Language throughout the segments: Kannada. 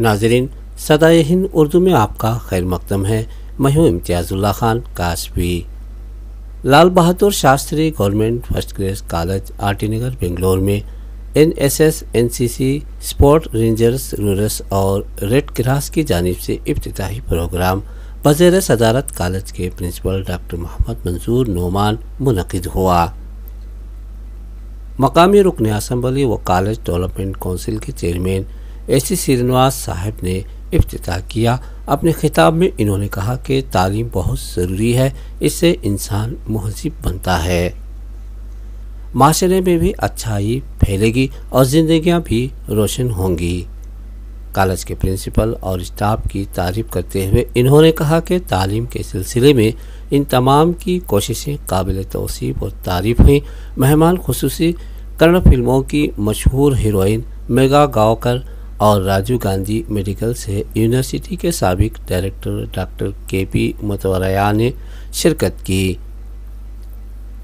नाज़रीन, सदाए हिंद उर्दू में आपका खैर मकदम है। मैं हूँ Imtiazullah Khan Kashvi. Lal Bahadur Shastri government first grade college RT Nagar Bangalore में NSS, NCC, sport rangers, rovers और रेड क्रॉस की जानिब से इफ्तिताही प्रोग्राम वज़ीर सदारत कॉलेज के प्रिंसिपल डॉक्टर मोहम्मद मंजूर नोमान मुनक़िद हुआ। मकामी रुकन असम्बली व कॉलेज डेवलपमेंट काउंसिल के चेयरमैन एसी श्रीनिवास साहब ने इफ्तिताह किया। अपने खिताब में इन्होंने कहा कि तालीम बहुत ज़रूरी है, इससे इंसान मुहज़्ज़ब बनता है, माशरे में भी अच्छाई फैलेगी और ज़िंदगियां भी रोशन होंगी। कॉलेज के प्रिंसिपल और स्टाफ की तारीफ करते हुए इन्होंने कहा कि तालीम के सिलसिले में इन तमाम की कोशिशें काबिल तौसीफ और तारीफ हुई। मेहमान खुसूसी कन्नड़ फिल्मों की मशहूर हीरोइन मेघा गावकर और राजीव गांधी मेडिकल से यूनिवर्सिटी के साबिक डायरेक्टर डॉक्टर केपी मुतवरया ने शिरकत की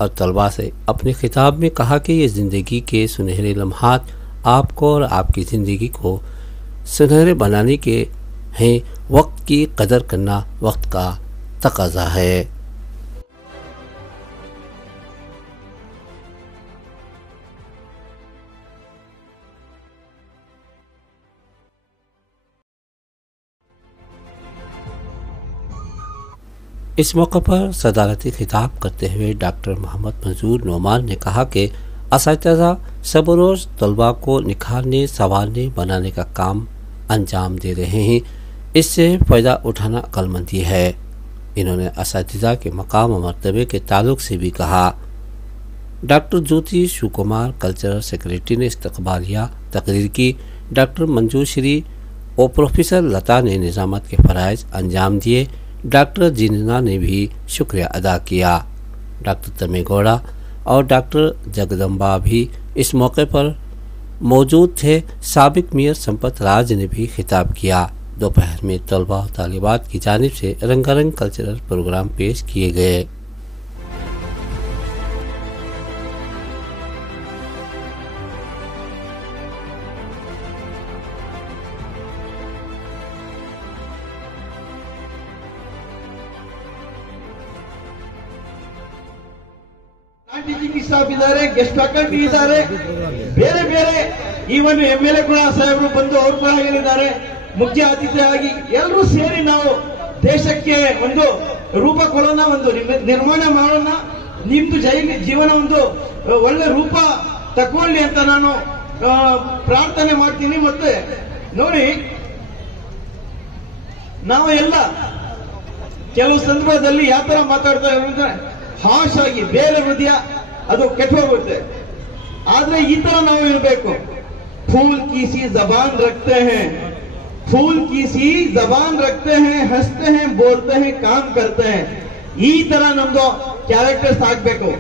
और तलबा से अपने खिताब में कहा कि ये ज़िंदगी के सुनहरे लम्हात आपको और आपकी ज़िंदगी को सुनहरे बनाने के हैं। वक्त की कदर करना वक्त का तकाजा है। इस मौके पर सदारती खिताब करते हुए डॉक्टर मोहम्मद मंजूर नोमान ने कहा कि असातिज़ा सब रोज़ तलबा को निखारने, संवारने, बनाने का काम अंजाम दे रहे हैं। इससे फ़ायदा उठाना अक्लमंदी है। इन्होंने असातिज़ा के मकाम और मर्तबे के ताल्लुक से भी कहा। डॉक्टर ज्योति शिवकुमार कल्चरल सेक्रेटरी ने इस्तकबालिया तकरीर की। डॉक्टर मंजूश्री और प्रोफेसर लता ने निज़ामत के फ़राइज़ अंजाम दिए। डॉक्टर जिन्ना ने भी शुक्रिया अदा किया। डॉक्टर तमेगौड़ा और डॉक्टर जगदम्बा भी इस मौके पर मौजूद थे। साबिक मेयर संपत राज ने भी खिताब किया। दोपहर में तलबा और तालिबात की जानिब से रंगारंग कल्चरल प्रोग्राम पेश किए गए। ಟೀಚಿಂಗ್ ಸ್ಟಾಫ್ ಇದ್ದಾರೆ, ಗೆಸ್ಟ್ ಫ್ಯಾಕಲ್ಟಿ ಇದ್ದಾರೆ, ಬೇರೆ ಬೇರೆ ಈವನ್ ಎಂಎಲ್ಎ ಕೂಡ ಸಾಹೇಬರು ಬಂದು ಅವರು ಕೂಡ ಹೇಳಿದ್ದಾರೆ ಮುಖ್ಯ ಅತಿಥಿಯಾಗಿ. ಎಲ್ಲರೂ ಸೇರಿ ನಾವು ದೇಶಕ್ಕೆ ಒಂದು ರೂಪ ಕೊಡೋಣ, ಒಂದು ನಿರ್ಮಾಣ ಮಾಡೋಣ, ನಿಮ್ದು ಜೀವನ ಒಂದು ಒಳ್ಳೆ ರೂಪ ತಕೊಳ್ಳಿ ಅಂತ ನಾನು ಪ್ರಾರ್ಥನೆ ಮಾಡ್ತೀನಿ. ಮತ್ತೆ ನೋಡಿ, ನಾವು ಎಲ್ಲ ಕೆಲವು ಸಂದರ್ಭದಲ್ಲಿ ಯಾವ ತರ ಮಾತಾಡ್ತಾ ಇರೋದ್ರೆ ಹಾಶ್ ಆಗಿ ಬೇರೆ ಹೃದಯ ಅದು ಕೆಟ್ಟು ಹೋಗುತ್ತೆ. ಆದ್ರೆ ಈ ತರ ನಾವು ಇರಬೇಕು. फूल की सी जबान रखते हैं, फूल की सी जबान रखते हैं, हंसते हैं, बोलते हैं, काम करते हैं. ಈ ತರ ನಮ್ದು ಕ್ಯಾರೆಕ್ಟರ್ಸ್ ಆಗ್ಬೇಕು.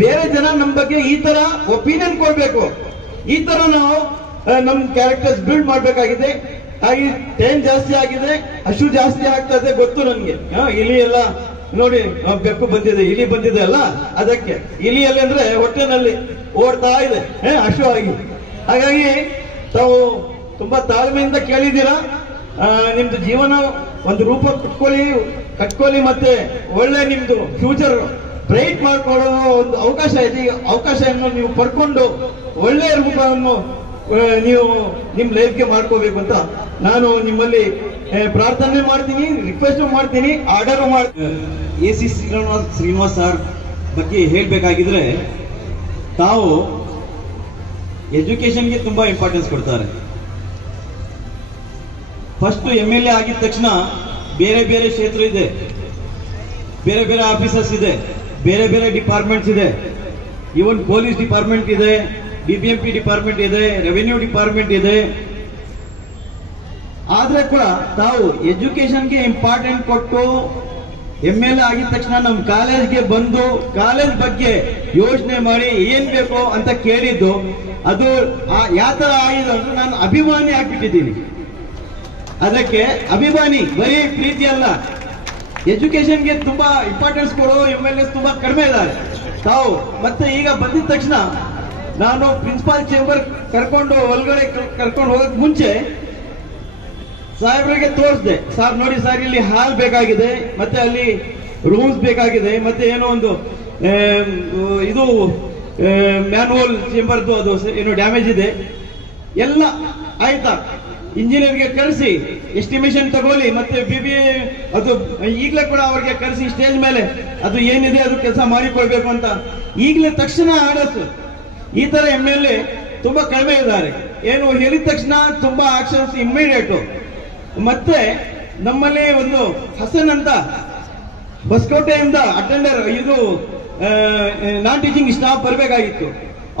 ಬೇರೆ ಜನ ನಮ್ಮ ಬಗ್ಗೆ ಈ ತರ ಒಪಿನಿಯನ್ ಕೊಡ್ಬೇಕು. ಈ ತರ ನಾವು ನಮ್ ಕ್ಯಾರೆಕ್ಟರ್ಸ್ ಬಿಲ್ಡ್ ಮಾಡ್ಬೇಕಾಗಿದೆ. ಹಾಗೆ ಟೈಮ್ ಜಾಸ್ತಿ ಆಗಿದೆ, ಹಸು ಜಾಸ್ತಿ ಆಗ್ತಾ ಇದೆ ಗೊತ್ತು ನನ್ಗೆ. ಇಲಿ ಎಲ್ಲ ನೋಡಿ, ಬೆಕ್ಕು ಬಂದಿದೆ, ಇಲಿ ಬಂದಿದೆ ಅಲ್ಲ, ಅದಕ್ಕೆ ಇಲಿಯಲ್ಲಿ ಅಂದ್ರೆ ಹೊಟ್ಟೆನಲ್ಲಿ ಓಡ್ತಾ ಇದೆ ಹಸು ಆಗಿ. ಹಾಗಾಗಿ ತಾವು ತುಂಬಾ ತಾಳ್ಮೆಯಿಂದ ಕೇಳಿದ್ದೀರಾ. ನಿಮ್ದು ಜೀವನ ಒಂದು ರೂಪ ಕಟ್ಕೊಳ್ಳಿ ಮತ್ತೆ ಒಳ್ಳೆ ನಿಮ್ದು ಫ್ಯೂಚರ್ ಬ್ರೈಟ್ ಮಾಡ್ಕೊಳ್ಳೋ ಒಂದು ಅವಕಾಶ ಇದೆ. ಈ ಅವಕಾಶವನ್ನು ನೀವು ಪಡ್ಕೊಂಡು ಒಳ್ಳೆಯ ರೂಪವನ್ನು ನೀವು ನಿಮ್ ಲೈಫ್ಗೆ ಮಾಡ್ಕೋಬೇಕು ಅಂತ ನಾನು ನಿಮ್ಮಲ್ಲಿ ಪ್ರಾರ್ಥನೆ ಮಾಡ್ತೀನಿ, ರಿಕ್ವೆಸ್ಟ್ ಮಾಡ್ತೀನಿ, ಆರ್ಡರ್ ಮಾಡ್ತೀನಿ. ಎಸಿ ಶ್ರೀನಿವಾಸ್ ಸರ್ ಬಗ್ಗೆ ಹೇಳ್ಬೇಕಾಗಿದ್ರೆ, ತಾವು ಎಜುಕೇಶನ್ಗೆ ತುಂಬಾ ಇಂಪಾರ್ಟೆನ್ಸ್ ಕೊಡ್ತಾರೆ. ಫಸ್ಟ್ ಎಂಎಲ್ಎ ಆಗಿದ ತಕ್ಷಣ ಬೇರೆ ಬೇರೆ ಕ್ಷೇತ್ರ ಇದೆ, ಬೇರೆ ಬೇರೆ ಆಫೀಸರ್ಸ್ ಇದೆ, ಬೇರೆ ಬೇರೆ ಡಿಪಾರ್ಟ್ಮೆಂಟ್ಸ್ ಇದೆ, ಈವನ್ ಪೊಲೀಸ್ ಡಿಪಾರ್ಟ್ಮೆಂಟ್ ಇದೆ, ಬಿಬಿಎಂಪಿ ಡಿಪಾರ್ಟ್ಮೆಂಟ್ ಇದೆ, ರೆವಿನ್ಯೂ ಡಿಪಾರ್ಟ್ಮೆಂಟ್ ಇದೆ. ಆದ್ರೆ ಕೂಡ ತಾವು ಎಜುಕೇಶನ್ಗೆ ಇಂಪಾರ್ಟೆಂಟ್ ಕೊಟ್ಟು ಎಂಎಲ್ಎ ಆಗಿದ ತಕ್ಷಣ ನಮ್ಮ ಕಾಲೇಜ್ಗೆ ಬಂದು ಕಾಲೇಜ್ ಬಗ್ಗೆ ಯೋಚನೆ ಮಾಡಿ ಏನ್ ಬೇಕು ಅಂತ ಕೇಳಿದ್ದು, ಅದು ಯಾವ ತರ ಆಗಿದೆ ಅಂದ್ರೆ ನಾನು ಅಭಿಮಾನಿ ಆಗ್ಬಿಟ್ಟಿದ್ದೀನಿ. ಅದಕ್ಕೆ ಅಭಿಮಾನಿ, ಬರೀ ಪ್ರೀತಿ ಅಲ್ಲ, ಎಜುಕೇಶನ್ಗೆ ತುಂಬಾ ಇಂಪಾರ್ಟೆನ್ಸ್ ಕೊಡೋ ಎಂಎಲ್ಎಸ್ ತುಂಬಾ ಕಡಿಮೆ ಇದ್ದಾರೆ ತಾವು. ಮತ್ತೆ ಈಗ ಬಂದಿದ ತಕ್ಷಣ ನಾನು ಪ್ರಿನ್ಸಿಪಾಲ್ ಚೇಂಬರ್ ಕರ್ಕೊಂಡು ಒಳಗಡೆ ಕರ್ಕೊಂಡು ಹೋಗಕ್ ಮುಂಚೆ ಸಾಹೇಬ್ರಿಗೆ ತೋರಿಸ್ದೆ, ಸರ್ ನೋಡಿ ಸರ್ ಇಲ್ಲಿ ಹಾಲ್ ಬೇಕಾಗಿದೆ, ಮತ್ತೆ ಅಲ್ಲಿ ರೂಮ್ಸ್ ಬೇಕಾಗಿದೆ, ಮತ್ತೆ ಏನೋ ಒಂದು ಇದು ಮ್ಯಾನ್ಹೋಲ್ ಚೇಂಬರ್ದು ಅದು ಏನೋ ಡ್ಯಾಮೇಜ್ ಇದೆ, ಎಲ್ಲ ಆಯ್ತಾ. ಇಂಜಿನಿಯರ್ಗೆ ಕರೆಸಿ ಎಸ್ಟಿಮೇಷನ್ ತಗೊಳ್ಳಿ, ಮತ್ತೆ BBA ಅದು ಈಗಲೇ ಕೂಡ ಅವ್ರಿಗೆ ಕರೆಸಿ ಸ್ಟೇಜ್ ಮೇಲೆ ಅದು ಏನಿದೆ ಅದು ಕೆಲಸ ಮಾಡಿಕೊಳ್ಬೇಕು ಅಂತ ಈಗಲೇ ತಕ್ಷಣ ಆರ್ಡರ್ಸ್. ಈ ತರ MLA ತುಂಬಾ ಕಡಿಮೆ ಇದ್ದಾರೆ. ಏನು ಹೇಳಿದ ತಕ್ಷಣ ತುಂಬಾ ಆಕ್ಷನ್ಸ್ ಇಮ್ಮಿಡಿಯೇಟ್. ಮತ್ತೆ ನಮ್ಮಲ್ಲಿ ಒಂದು ಹಸನ್ ಅಂತ ಹೊಸಕೋಟೆಯಿಂದ ಅಟೆಂಡರ್ ಇದು ನಾನ್ ಟೀಚಿಂಗ್ ಸ್ಟಾಫ್ ಬರಬೇಕಾಗಿತ್ತು.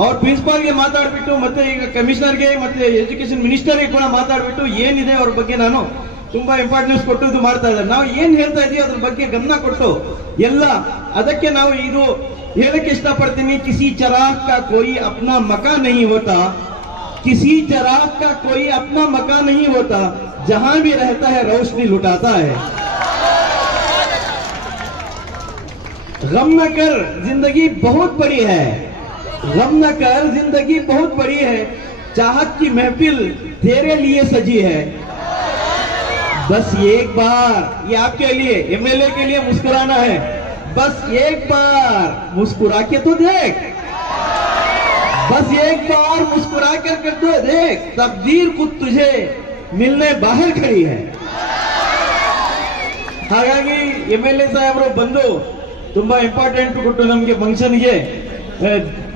ಅವ್ರ ಪ್ರಿನ್ಸಿಪಾಲ್ಗೆ ಮಾತಾಡ್ಬಿಟ್ಟು ಮತ್ತೆ ಈಗ ಕಮಿಷನರ್ಗೆ ಮತ್ತೆ ಎಜುಕೇಶನ್ ಮಿನಿಸ್ಟರ್ಗೆ ಕೂಡ ಮಾತಾಡ್ಬಿಟ್ಟು ಏನಿದೆ ಅವ್ರ ಬಗ್ಗೆ ನಾನು ತುಂಬಾ ಇಂಪಾರ್ಟೆನ್ಸ್ ಕೊಟ್ಟು ಇದು ಮಾಡ್ತಾ ಇದ್ದಾರೆ. ನಾವು ಏನ್ ಹೇಳ್ತಾ ಇದೀವಿ ಅದ್ರ ಬಗ್ಗೆ ಗಮನ ಕೊಟ್ಟು ಎಲ್ಲ ಅದಕ್ಕೆ ನಾವು ಇದು ಹೇಳಕ್ಕೆ ಇಷ್ಟಪಡ್ತೀನಿ. ಕಿಸಿ ಚರಾಗ್ ಕಾ ಕೋಯಿ ಅಪ್ನಾ ಮಕಾ ನಹೀ ಹೋತಾ, किसी चराग का कोई अपना मकान नहीं होता, जहां भी रहता है रोशनी लुटाता है. गम न कर जिंदगी बहुत बड़ी है, गम न कर जिंदगी बहुत बड़ी है, चाहत की महफिल तेरे लिए सजी है. बस एक बार, ये आपके लिए MLA के लिए मुस्कुराना है. बस एक बार मुस्कुरा के तो देख, बस एक बार मुस्कुरा कर तो देख, तकदीर खुद तुझे मिलने बाहर खड़ी है. ಹಾಗಾಗಿ MLA ಸಾಹೇಬರು ಬಂದು ತುಂಬಾ ಇಂಪಾರ್ಟೆಂಟ್ ಕೊಟ್ಟು ನಮ್ಗೆ ಫಂಕ್ಷನ್ಗೆ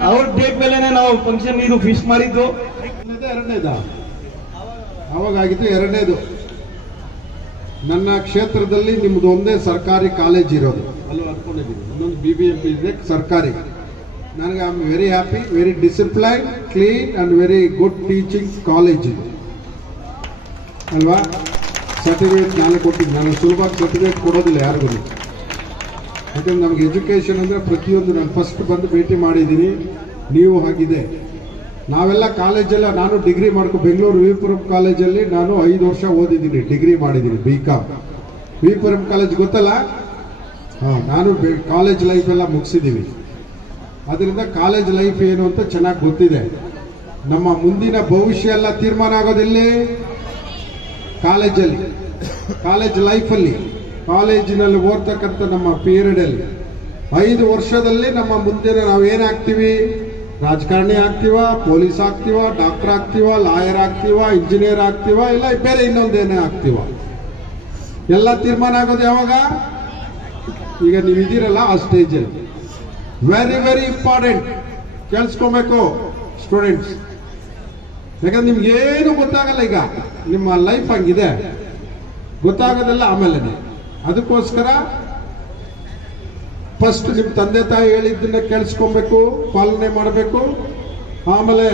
ಅವ್ರ ಡೇಟ್ ಮೇಲೆನೆ ನಾವು ಫಂಕ್ಷನ್ ಇದು ಫಿಕ್ಸ್ ಮಾಡಿದ್ದು. ಅವಾಗಾಗಿದ್ದು. ಎರಡನೇದು, ನನ್ನ ಕ್ಷೇತ್ರದಲ್ಲಿ ನಿಮ್ದು ಒಂದೇ ಸರ್ಕಾರಿ ಕಾಲೇಜ್ ಇರೋದು ಅಲ್ಲೂ ಅನ್ಕೊಂಡಿದ್ದೀನಿ. ಇನ್ನೊಂದು BBMP ಇದೆ ಸರ್ಕಾರಿ. ನನಗೆ I am very happy, very discipline, clean and very good teaching college ಇದು ಅಲ್ವಾ. ಸರ್ಟಿಫಿಕೇಟ್ ನಾನೇ ಕೊಟ್ಟಿದ್ದು. ನಾನು ಸುಲಭವಾಗಿ ಸರ್ಟಿಫಿಕೇಟ್ ಕೊಡೋದಿಲ್ಲ ಯಾರಿಗೂ. ಯಾಕಂದ್ರೆ ನಮ್ಗೆ ಎಜುಕೇಶನ್ ಅಂದರೆ ಪ್ರತಿಯೊಂದು ನಾನು ಫಸ್ಟ್ ಬಂದು ಭೇಟಿ ಮಾಡಿದ್ದೀನಿ. ನೀವು ಹಾಗಿದೆ. ನಾವೆಲ್ಲ ಕಾಲೇಜೆಲ್ಲ, ನಾನು ಡಿಗ್ರಿ ಬೆಂಗಳೂರು ವಿಪುರಂ ಕಾಲೇಜಲ್ಲಿ ನಾನು 5 ವರ್ಷ ಓದಿದ್ದೀನಿ, ಡಿಗ್ರಿ ಮಾಡಿದ್ದೀನಿ BCom. ವಿಪುರಂ ಕಾಲೇಜ್ ಗೊತ್ತಲ್ಲ? ನಾನು ಕಾಲೇಜ್ ಲೈಫ್ ಎಲ್ಲ ಮುಗಿಸಿದ್ದೀವಿ. ಅದರಿಂದ ಕಾಲೇಜ್ ಲೈಫ್ ಏನು ಅಂತ ಚೆನ್ನಾಗಿ ಗೊತ್ತಿದೆ. ನಮ್ಮ ಮುಂದಿನ ಭವಿಷ್ಯ ಎಲ್ಲ ತೀರ್ಮಾನ ಆಗೋದಿಲ್ಲಿ ಕಾಲೇಜಲ್ಲಿ, ಕಾಲೇಜ್ ಲೈಫಲ್ಲಿ, ಕಾಲೇಜಿನಲ್ಲಿ ಓದ್ತಕ್ಕಂಥ ನಮ್ಮ ಪೀರಿಯಡ್ ಅಲ್ಲಿ 5 ವರ್ಷದಲ್ಲಿ ನಮ್ಮ ಮುಂದಿನ ನಾವೇನಾಗ್ತೀವಿ? ರಾಜಕಾರಣಿ ಆಗ್ತೀವ, ಪೊಲೀಸ್ ಆಗ್ತೀವ, ಡಾಕ್ಟರ್ ಆಗ್ತೀವ, ಲಾಯರ್ ಆಗ್ತೀವ, ಇಂಜಿನಿಯರ್ ಆಗ್ತೀವ, ಇಲ್ಲ ಬೇರೆ ಇನ್ನೊಂದೇನೇ ಆಗ್ತೀವ? ಎಲ್ಲ ತೀರ್ಮಾನ ಆಗೋದು ಯಾವಾಗ? ಈಗ ನೀವಿದ್ದೀರಲ್ಲ ಆ ಸ್ಟೇಜಲ್ಲಿ. ವೆರಿ ವೆರಿ ಇಂಪಾರ್ಟೆಂಟ್, ಕೇಳಿಸ್ಕೊಬೇಕು ಸ್ಟೂಡೆಂಟ್ಸ್. ಯಾಕಂದ್ರೆ ನಿಮ್ಗೆ ಏನು ಗೊತ್ತಾಗಲ್ಲ. ಈಗ ನಿಮ್ಮ ಲೈಫ್ ಹಂಗಿದೆ, ಗೊತ್ತಾಗೋದಿಲ್ಲ ಆಮೇಲೆ. ಅದಕ್ಕೋಸ್ಕರ ಫಸ್ಟ್ ನಿಮ್ಮ ತಂದೆ ತಾಯಿ ಹೇಳಿದ್ದನ್ನ ಕೇಳಿಸ್ಕೊಬೇಕು, ಪಾಲನೆ ಮಾಡಬೇಕು. ಆಮೇಲೆ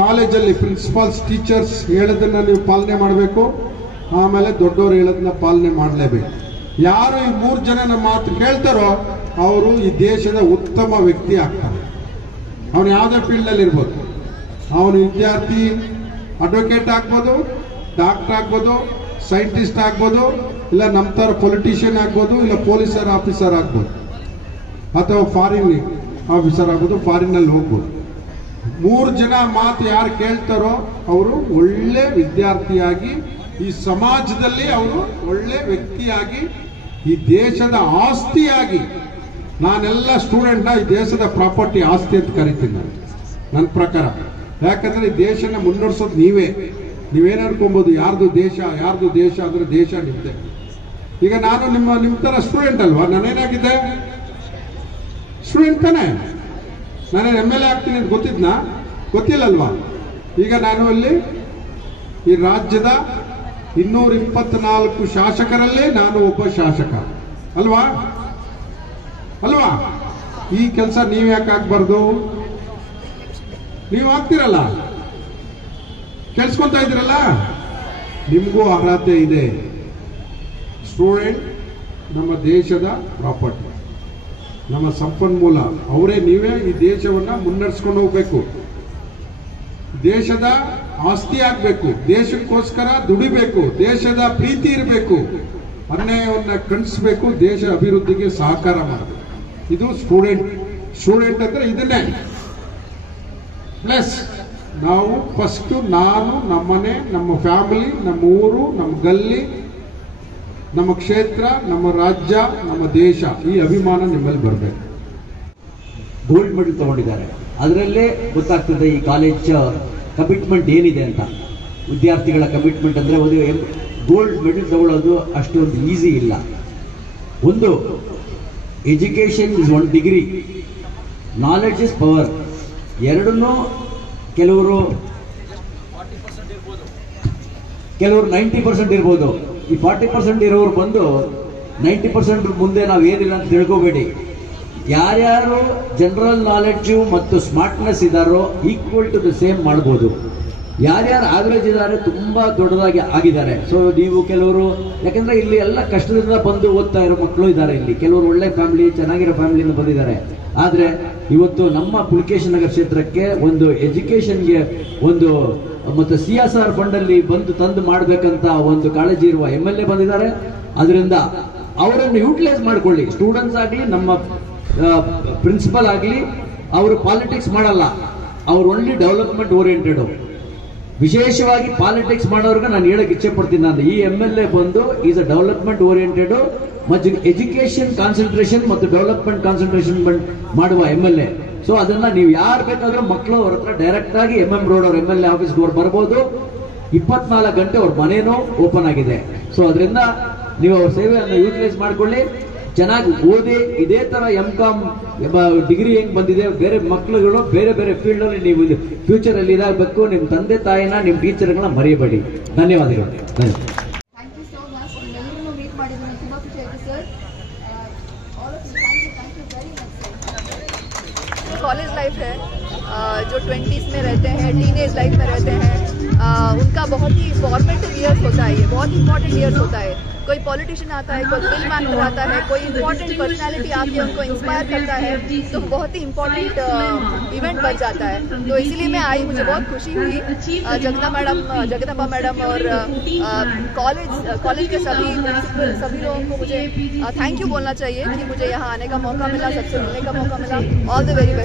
ಕಾಲೇಜಲ್ಲಿ ಪ್ರಿನ್ಸಿಪಾಲ್ಸ್ ಟೀಚರ್ಸ್ ಹೇಳೋದನ್ನ ನೀವು ಪಾಲನೆ ಮಾಡಬೇಕು. ಆಮೇಲೆ ದೊಡ್ಡವರು ಹೇಳೋದನ್ನ ಪಾಲನೆ ಮಾಡಲೇಬೇಕು. ಯಾರು ಈ 3 ಜನ ನಮ್ಮ ಮಾತು ಕೇಳ್ತಾರೋ ಅವರು ಈ ದೇಶದ ಉತ್ತಮ ವ್ಯಕ್ತಿ ಆಗ್ತಾರೆ. ಅವನು ಯಾವುದೇ ಫೀಲ್ಡಲ್ಲಿ ಇರ್ಬೋದು. ಅವನು ವಿದ್ಯಾರ್ಥಿ, ಅಡ್ವೊಕೇಟ್ ಆಗ್ಬೋದು, ಡಾಕ್ಟರ್ ಆಗ್ಬೋದು, ಸೈಂಟಿಸ್ಟ್ ಆಗ್ಬೋದು, ಇಲ್ಲ ನಮ್ಮ ಥರ ಪೊಲಿಟಿಷಿಯನ್ ಆಗ್ಬೋದು, ಇಲ್ಲ ಪೊಲೀಸರ್ ಆಫೀಸರ್ ಆಗ್ಬೋದು, ಅಥವಾ ಫಾರಿನ್ ಆಫೀಸರ್ ಆಗ್ಬೋದು, ಫಾರಿನ್ನಲ್ಲಿ ಹೋಗ್ಬೋದು. 3 ಜನ ಮಾತು ಯಾರು ಕೇಳ್ತಾರೋ ಅವರು ಒಳ್ಳೆ ವಿದ್ಯಾರ್ಥಿಯಾಗಿ, ಈ ಸಮಾಜದಲ್ಲಿ ಅವರು ಒಳ್ಳೆ ವ್ಯಕ್ತಿಯಾಗಿ, ಈ ದೇಶದ ಆಸ್ತಿಯಾಗಿ. ನಾನೆಲ್ಲ ಸ್ಟೂಡೆಂಟ್ನ ಈ ದೇಶದ ಪ್ರಾಪರ್ಟಿ ಆಸ್ತಿ ಅಂತ ಕರಿತೀನಿ ನನ್ನ ಪ್ರಕಾರ. ಯಾಕಂದ್ರೆ ಈ ದೇಶನ ಮುನ್ನಡೆಸೋದು ನೀವೇನು ಅನ್ಕೊಬೋದು, ಯಾರ್ದು ದೇಶ ಅಂದ್ರೆ ದೇಶ ನಿಮ್ದೆ. ಈಗ ನಾನು ನಿಮ್ಮ ತರ ಸ್ಟೂಡೆಂಟ್ ಅಲ್ವಾ? ನಾನೇನಾಗಿದ್ದೆ? ಸ್ಟೂಡೆಂಟ್ ತಾನೆ. ನಾನೇನು MLA ಆಗ್ತೀನಿ ಅಂತ ಗೊತ್ತಿದ್ನಾ? ಗೊತ್ತಿಲ್ಲಲ್ವಾ? ಈಗ ನಾನು ಅಲ್ಲಿ ಈ ರಾಜ್ಯದ 224 ಶಾಸಕರಲ್ಲೇ ನಾನು ಒಬ್ಬ ಶಾಸಕ ಅಲ್ವಾ? ಈ ಕೆಲಸ ನೀವು ಯಾಕೆ ಆಗ್ಬಾರ್ದು? ನೀವು ಆಗ್ತಿರಲ್ಲ, ಕೇಳಿಸ್ಕೊಂತ ಇದ್ದೀರಲ್ಲ, ನಿಮಗೂ ಅರ್ಹತೆ ಇದೆ. ಸ್ಟೂಡೆಂಟ್ ನಮ್ಮ ದೇಶದ ಪ್ರಾಪರ್ಟಿ, ನಮ್ಮ ಸಂಪನ್ಮೂಲ. ನೀವೇ ಈ ದೇಶವನ್ನ ಮುನ್ನಡೆಸ್ಕೊಂಡು ಹೋಗ್ಬೇಕು. ದೇಶದ ಆಸ್ತಿ ಆಗ್ಬೇಕು, ದೇಶಕ್ಕೋಸ್ಕರ ದುಡಿಬೇಕು, ದೇಶದ ಪ್ರೀತಿ ಇರಬೇಕು, ಅನ್ಯಾಯವನ್ನ ಖಂಡಿಸಬೇಕು, ದೇಶ ಅಭಿವೃದ್ಧಿಗೆ ಸಹಕಾರ ಮಾಡಬೇಕು. ಇದು ಸ್ಟೂಡೆಂಟ್ ಅಂದ್ರೆ ಇದನ್ನೇ. ಪ್ಲಸ್ ನಾವು ಫಸ್ಟ್ ನಾನು, ನಮ್ಮನೆ, ನಮ್ಮ ಫ್ಯಾಮಿಲಿ, ನಮ್ಮ ಊರು, ನಮ್ಮ ಗಲ್ಲಿ, ನಮ್ಮ ಕ್ಷೇತ್ರ, ನಮ್ಮ ರಾಜ್ಯ, ನಮ್ಮ ದೇಶ, ಈ ಅಭಿಮಾನ ನಿಮ್ಮಲ್ಲಿ ಬರಬೇಕು. ಗೋಲ್ಡ್ ಮೆಡಲ್ ತಗೊಂಡಿದ್ದಾರೆ. ಅದರಲ್ಲೇ ಗೊತ್ತಾಗ್ತದೆ ಈ ಕಾಲೇಜ್ ಕಮಿಟ್ಮೆಂಟ್ ಏನಿದೆ ಅಂತ. ವಿದ್ಯಾರ್ಥಿಗಳ ಕಮಿಟ್ಮೆಂಟ್ ಅಂದರೆ ಒಂದು ಗೋಲ್ಡ್ ಮೆಡಲ್ ತಗೊಳ್ಳೋದು ಅಷ್ಟೊಂದು ಈಸಿ ಇಲ್ಲ. ಒಂದು education is one degree, knowledge is power. ಎರಡನ್ನೂ ಕೆಲವರು 90% ಇರ್ಬೋದು. ಈ 40% ಇರೋರು ಬಂದು 90% ಮುಂದೆ ನಾವು ಏನಿಲ್ಲ ಅಂತ ತಿಳ್ಕೋಬೇಡಿ. ಯಾರ್ಯಾರು ಜನರಲ್ ನಾಲೆಡ್ಜು ಮತ್ತು ಸ್ಮಾರ್ಟ್ನೆಸ್ ಇದ್ದಾರೋ ಈಕ್ವಲ್ ಟು ದ ಸೇಮ್ ಮಾಡ್ಬೋದು. ಯಾರ್ಯಾರು ಆವರೇಜ್ ಇದ್ದಾರೆ ತುಂಬ ದೊಡ್ಡದಾಗಿ ಆಗಿದ್ದಾರೆ. ಸೊ ನೀವು ಕೆಲವರು, ಯಾಕಂದ್ರೆ ಇಲ್ಲಿ ಎಲ್ಲ ಕಷ್ಟದಿಂದ ಬಂದು ಓದ್ತಾ ಇರೋ ಮಕ್ಕಳು ಇದ್ದಾರೆ. ಇಲ್ಲಿ ಕೆಲವರು ಒಳ್ಳೆ ಫ್ಯಾಮಿಲಿ, ಚೆನ್ನಾಗಿರೋ ಫ್ಯಾಮಿಲಿಯಿಂದ ಬಂದಿದ್ದಾರೆ. ಆದರೆ ಇವತ್ತು ನಮ್ಮ ಪುಲಿಕೇಶಿ ನಗರ ಕ್ಷೇತ್ರಕ್ಕೆ ಒಂದು ಎಜುಕೇಶನ್ಗೆ ಒಂದು ಮತ್ತು CSR ಫಂಡಲ್ಲಿ ತಂದು ಮಾಡಬೇಕಂತ ಒಂದು ಕಾಳಜಿ ಇರುವ MLA ಬಂದಿದ್ದಾರೆ. ಅದರಿಂದ ಅವರನ್ನು ಯೂಟಿಲೈಸ್ ಮಾಡ್ಕೊಳ್ಳಿ. ಸ್ಟೂಡೆಂಟ್ಸ್ ಆಗಲಿ, ನಮ್ಮ ಪ್ರಿನ್ಸಿಪಲ್ ಆಗಲಿ, ಅವರು ಪಾಲಿಟಿಕ್ಸ್ ಮಾಡಲ್ಲ, ಅವ್ರು ಓನ್ಲಿ ಡೆವಲಪ್ಮೆಂಟ್ ಓರಿಯೆಂಟೆಡ್. ವಿಶೇಷವಾಗಿ ಪಾಲಿಟಿಕ್ಸ್ ಮಾಡೋರ್ಗೆ ನಾನು ಹೇಳಕ್ ಇಚ್ಛೆ ಪಡ್ತೀನಿ. ನಾನು ಈ MLA ಬಂದು ಈಸ್ ಅ ಡೆವಲಪ್ಮೆಂಟ್ ಓರಿಯೆಂಟೆಡ್ ಮತ್ತು ಎಜುಕೇಶನ್ ಕಾನ್ಸಂಟ್ರೇಷನ್ ಮತ್ತು ಡೆವಲಪ್ಮೆಂಟ್ ಕಾನ್ಸಂಟ್ರೇಷನ್ ಮಾಡುವ MLA. ಸೊ ಅದನ್ನ ನೀವು ಯಾರು ಬೇಕಾದ್ರೂ ಮಕ್ಕಳು ಅವ್ರ ಹತ್ರ ಡೈರೆಕ್ಟ್ ಆಗಿ MM ರೋಡ್ ಅವ್ರ MLA ಆಫೀಸ್ಗೆ ಅವ್ರು ಬರ್ಬೋದು. 24 ಗಂಟೆ ಅವ್ರ ಮನೇನೂ ಓಪನ್ ಆಗಿದೆ. ಸೊ ಅದರಿಂದ ನೀವು ಅವ್ರ ಸೇವೆಯನ್ನು ಯೂಟಿಲೈಸ್ ಮಾಡ್ಕೊಳ್ಳಿ. ಚೆನ್ನಾಗಿ ಓದಿ. ಇದೇ ತರ M.Com ಡಿಗ್ರಿ ಹೆಂಗ್ ಬಂದಿದೆ, ಬೇರೆ ಮಕ್ಕಳುಗಳು ಬೇರೆ ಬೇರೆ ಫೀಲ್ಡ್ ಅಲ್ಲಿ ನೀವು ಫ್ಯೂಚರ್ ಅಲ್ಲಿ ಇದಾಗಬೇಕು. ನಿಮ್ಮ ತಂದೆ ತಾಯಿನ, ನಿಮ್ಮ ಟೀಚರ್ಗಳನ್ನ ಮರೆಯಬೇಡಿ. ಧನ್ಯವಾದಗಳು. Thank you so much. ನಿಮ್ಮೆಲ್ಲರೂ ಮೀಟ್ ಮಾಡಿದ್ರೆ ತುಂಬಾ ಖುಷಿ ಆಯ್ತು sir. All of you thank you very much sir. College life है, जो 20s में रहते हैं, टीनेज लाइफ में रहते हैं, उनका बहुत ही फॉर्मेटिव ईयर्स होता है. ये बहुत इंपॉर्टेंट ईयर्स होता है. कोई पॉलिटिशियन आता है, कोई फिल्म एक्टर आता है, कोई इंपॉर्टेंट पर्सनालिटी आके उनको इंस्पायर करता है, तो बहुत ही इंपॉर्टेंट इवेंट बन जाता है. तो इसीलिए मैं आई, मुझे बहुत खुशी हुई. जगदम्बा मैडम और कॉलेज के सभी प्रिंसिपल, सभी लोगों को मुझे थैंक यू बोलना चाहिए कि मुझे यहाँ आने का मौका मिला, सबसे मिलने का मौका मिला. All the very best.